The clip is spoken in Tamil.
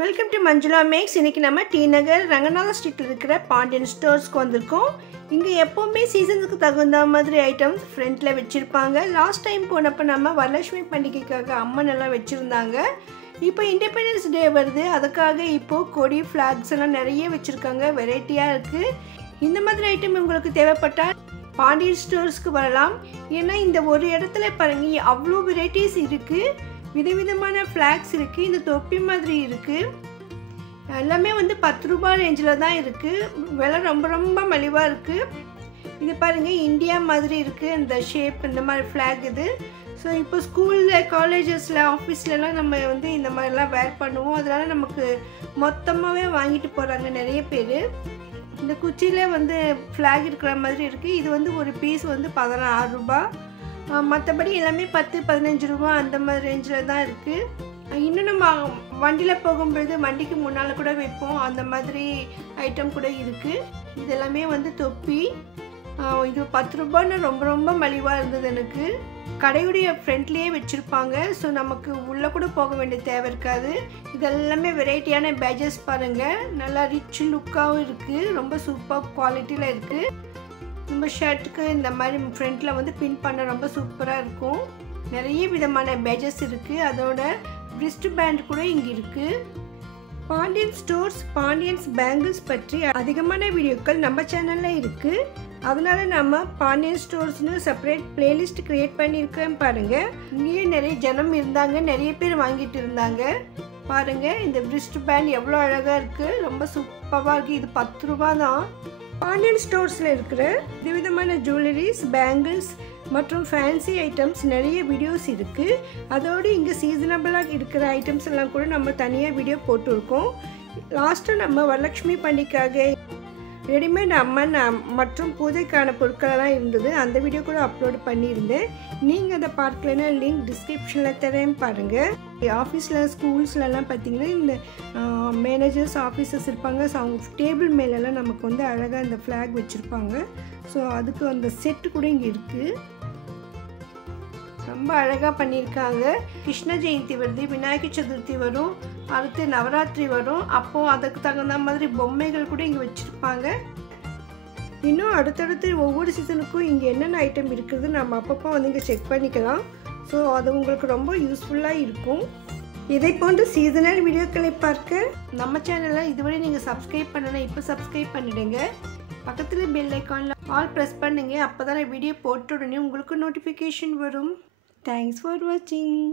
Welcome to Manjula maths. இன்றைக்கி நம்ம டி நகர் ரங்கநாத ஸ்ட்ரீட்டில் இருக்கிற பாண்டியன் ஸ்டோர்ஸ்க்கு வந்திருக்கோம். இங்கே எப்போவுமே சீசனுக்கு தகுந்த மாதிரி ஐட்டம்ஸ் ஃப்ரண்ட்டில் வச்சுருப்பாங்க. லாஸ்ட் டைம் போனப்போ நம்ம வரலட்சுமி பண்டிகைக்காக அம்மன் எல்லாம் வச்சுருந்தாங்க. இப்போ இண்டிபெண்டன்ஸ் டே வருது, அதுக்காக இப்போது கொடி ஃப்ளாக்ஸ் எல்லாம் நிறைய வச்சுருக்காங்க. வெரைட்டியாக இருக்குது. இந்த மாதிரி ஐட்டம் உங்களுக்கு தேவைப்பட்டால் பாண்டியன் ஸ்டோர்ஸ்க்கு வரலாம். ஏன்னா இந்த ஒரு இடத்துல பாருங்கள் அவ்வளோ வெரைட்டிஸ் இருக்குது. விதவிதமான ஃப்ளாக்ஸ் இருக்குது. இந்த தொப்பி மாதிரி இருக்குது. எல்லாமே வந்து 10 ரூபாய் ரேஞ்சில் தான் இருக்குது. விலை ரொம்ப ரொம்ப மலிவாக இருக்குது. இது பாருங்கள் இந்தியா மாதிரி இருக்குது. இந்த ஷேப் இந்த மாதிரி ஃப்ளாக் இது. ஸோ இப்போ ஸ்கூலில் காலேஜஸில் ஆஃபீஸ்லலாம் நம்ம வந்து இந்த மாதிரிலாம் வேர் பண்ணுவோம். அதனால் நமக்கு மொத்தமாகவே வாங்கிட்டு போகிறாங்க நிறைய பேர். இந்த குச்சியில் வந்து ஃப்ளாக் இருக்கிற மாதிரி இருக்குது. இது வந்து ஒரு பீஸ் வந்து 16 ரூபா. மற்றபடி எல்லாமே 10-15 ரூபா அந்த மாதிரி ரேஞ்சில் தான் இருக்குது. இன்னும் நம்ம வண்டியில் போகும்பொழுது வண்டிக்கு முன்னால் கூட வைப்போம், அந்த மாதிரி ஐட்டம் கூட இருக்குது. இதெல்லாமே வந்து தொப்பி. இது 10 ரூபான்னு ரொம்ப ரொம்ப மலிவாக இருந்தது எனக்கு. கடையுடைய ஃப்ரண்ட்லேயே வச்சுருப்பாங்க. ஸோ நமக்கு உள்ளே கூட போக வேண்டிய தேவை இருக்காது. இதெல்லாமே வெரைட்டியான பேஜஸ் பாருங்கள். நல்லா ரிச் லுக்காகவும் இருக்குது. ரொம்ப சூப்பர் குவாலிட்டியில் இருக்குது. நம்ம ஷர்ட்டுக்கு இந்த மாதிரி ஃப்ரண்ட்டில் வந்து பின் பண்ண ரொம்ப சூப்பராக இருக்கும். நிறைய விதமான பேஜஸ் இருக்குது. அதோட ரிஸ்ட் பேண்ட் கூட இங்கே இருக்குது. பாண்டியன் ஸ்டோர்ஸ், பாண்டியன்ஸ் பேங்கிள்ஸ் பற்றி அதிகமான வீடியோக்கள் நம்ம சேனலில் இருக்குது. அதனால் நம்ம பாண்டியன் ஸ்டோர்ஸ்னு செப்பரேட் பிளேலிஸ்ட் க்ரியேட் பண்ணியிருக்கேன் பாருங்கள். இங்கேயே நிறைய ஜனம் இருந்தாங்க, நிறைய பேர் வாங்கிட்டு இருந்தாங்க. பாருங்கள் இந்த ரிஸ்ட் பேண்ட் எவ்வளோ அழகாக இருக்குது. ரொம்ப சூப்பராக இருக்குது. இது 10 ரூபா தான். பாண்டியன் ஸ்டோர்ஸில் இருக்கிற விதவிதமான ஜுவல்லரிஸ், பேங்கிள்ஸ் மற்றும் ஃபேன்சி ஐட்டம்ஸ் நிறைய வீடியோஸ் இருக்குது. அதோடு இங்கே சீசனபிளாக இருக்கிற ஐட்டம்ஸ் எல்லாம் கூட நம்ம தனியாக வீடியோ போட்டிருக்கோம். லாஸ்ட்டாக நம்ம வரலட்சுமி பண்டிகைக்காக ரெடிமேட் அம்மன் மற்றும் பூஜைக்கான பொருட்களெல்லாம் இருந்தது. அந்த வீடியோ கூட அப்லோட் பண்ணியிருந்தேன். நீங்கள் அதை பார்க்கலன்னா லிங்க் டிஸ்கிரிப்ஷனில் தரேன் பாருங்கள். ஆஃபீஸில் ஸ்கூல்ஸ்லலாம் பார்த்திங்கன்னா இந்த மேனேஜர்ஸ் ஆஃபீஸர்ஸ் இருப்பாங்க. ஸோ அவங்க டேபிள் மேலெல்லாம் நமக்கு வந்து அழகாக இந்த ஃப்ளாக் வச்சுருப்பாங்க. ஸோ அதுக்கு அந்த செட்டு கூட இங்கே இருக்குது. ரொம்ப அழகாக பண்ணியிருக்காங்க. கிருஷ்ண ஜெயந்தி வருது, விநாயகர் சதுர்த்தி வரும், அடுத்து நவராத்திரி வரும். அப்போது அதுக்கு தகுந்த மாதிரி பொம்மைகள் கூட இங்கே வச்சுருப்பாங்க. இன்னும் அடுத்தடுத்து ஒவ்வொரு சீசனுக்கும் இங்கே என்னென்ன ஐட்டம் இருக்குது நம்ம அப்பப்போ வந்து இங்கே செக் பண்ணிக்கலாம். ஸோ அது உங்களுக்கு ரொம்ப யூஸ்ஃபுல்லாக இருக்கும். இதை போன்ற சீசனல் வீடியோக்களை பார்க்க நம்ம சேனலை இதுவரை நீங்கள் சப்ஸ்கிரைப் பண்ணலாம். இப்போ சப்ஸ்கிரைப் பண்ணிவிடுங்க. பக்கத்தில் பெல் ஐக்கானில் ஆல் ப்ரெஸ் பண்ணுங்க. அப்போ தான் வீடியோ போட்ட உடனே உங்களுக்கு நோட்டிஃபிகேஷன் வரும். தேங்க்ஸ் ஃபார் வாட்சிங்.